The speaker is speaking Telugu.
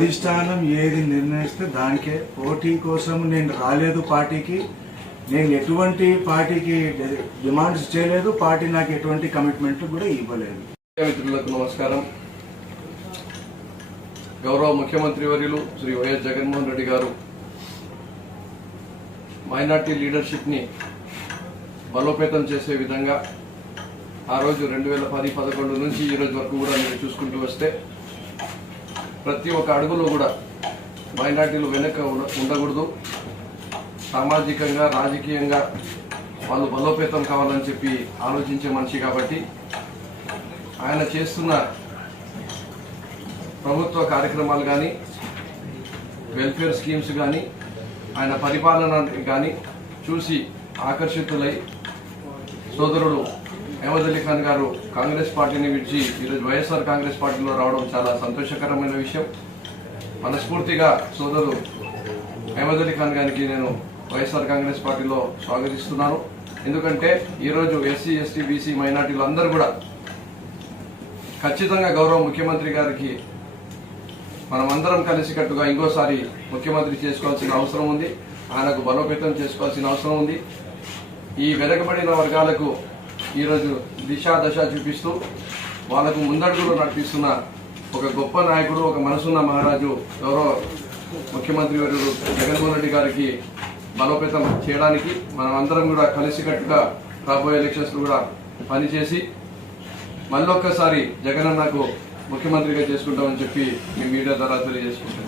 ఏది నిర్ణయిస్తే దానికే పోటీ కోసం నేను రాలేదు పార్టీకి. నేను ఎటువంటి పార్టీకి డిమాండ్స్ చేయలేదు. పార్టీ నాకు ఎటువంటి కమిట్మెంట్ కూడా ఇవ్వలేదు. మిత్రులకు నమస్కారం. గౌరవ ముఖ్యమంత్రి వర్యులు శ్రీ వైఎస్ జగన్మోహన్ రెడ్డి గారు మైనార్టీ లీడర్షిప్ని బలోపేతం చేసే విధంగా ఆ రోజు రెండు వేల పది పదకొండు నుంచి ఈ రోజు వరకు కూడా మీరు చూసుకుంటూ వస్తే ప్రతి ఒక్క అడుగులో కూడా మైనార్టీలు వెనక ఉండ- ఉండకూడదు. సామాజికంగా రాజకీయంగా వాళ్ళు బలోపేతం కావాలని చెప్పి ఆలోచించే మనిషి కాబట్టి ఆయన చేస్తున్న ప్రభుత్వ కార్యక్రమాలు కానీ వెల్ఫేర్ స్కీమ్స్ కానీ ఆయన పరిపాలన కానీ చూసి ఆకర్షితులై సోదరుడు అహ్మద్ అలీ ఖాన్ గారు కాంగ్రెస్ పార్టీని విడిచి ఈరోజు వైఎస్ఆర్ కాంగ్రెస్ పార్టీలో రావడం చాలా సంతోషకరమైన విషయం. మనస్ఫూర్తిగా సోదరు అహ్మద్ అలీ ఖాన్ గారికి నేను వైఎస్ఆర్ కాంగ్రెస్ పార్టీలో స్వాగతిస్తున్నాను. ఎందుకంటే ఈరోజు ఎస్సీ ఎస్టీ బీసీ మైనార్టీలు అందరూ కూడా ఖచ్చితంగా గౌరవ ముఖ్యమంత్రి గారికి మనమందరం కలిసికట్టుగా ఇంకోసారి ముఖ్యమంత్రి చేసుకోవాల్సిన అవసరం ఉంది. ఆయనకు బలోపేతం చేసుకోవాల్సిన అవసరం ఉంది. ఈ వెనకబడిన వర్గాలకు ఈరోజు దిశ దశ చూపిస్తూ వాళ్ళకు ముందడుగులో నడిపిస్తున్న ఒక గొప్ప నాయకుడు ఒక మనసున్న మహారాజు గౌరవ ముఖ్యమంత్రి వర్యుడు జగన్మోహన్ రెడ్డి గారికి బలోపేతం చేయడానికి మనం అందరం కూడా కలిసికట్టుగా రాబోయే ఎలక్షన్స్ కూడా పనిచేసి మళ్ళొక్కసారి జగన్ నాకు ముఖ్యమంత్రిగా చేసుకుంటామని చెప్పి మీ మీడియా ద్వారా తెలియజేసుకుంటాం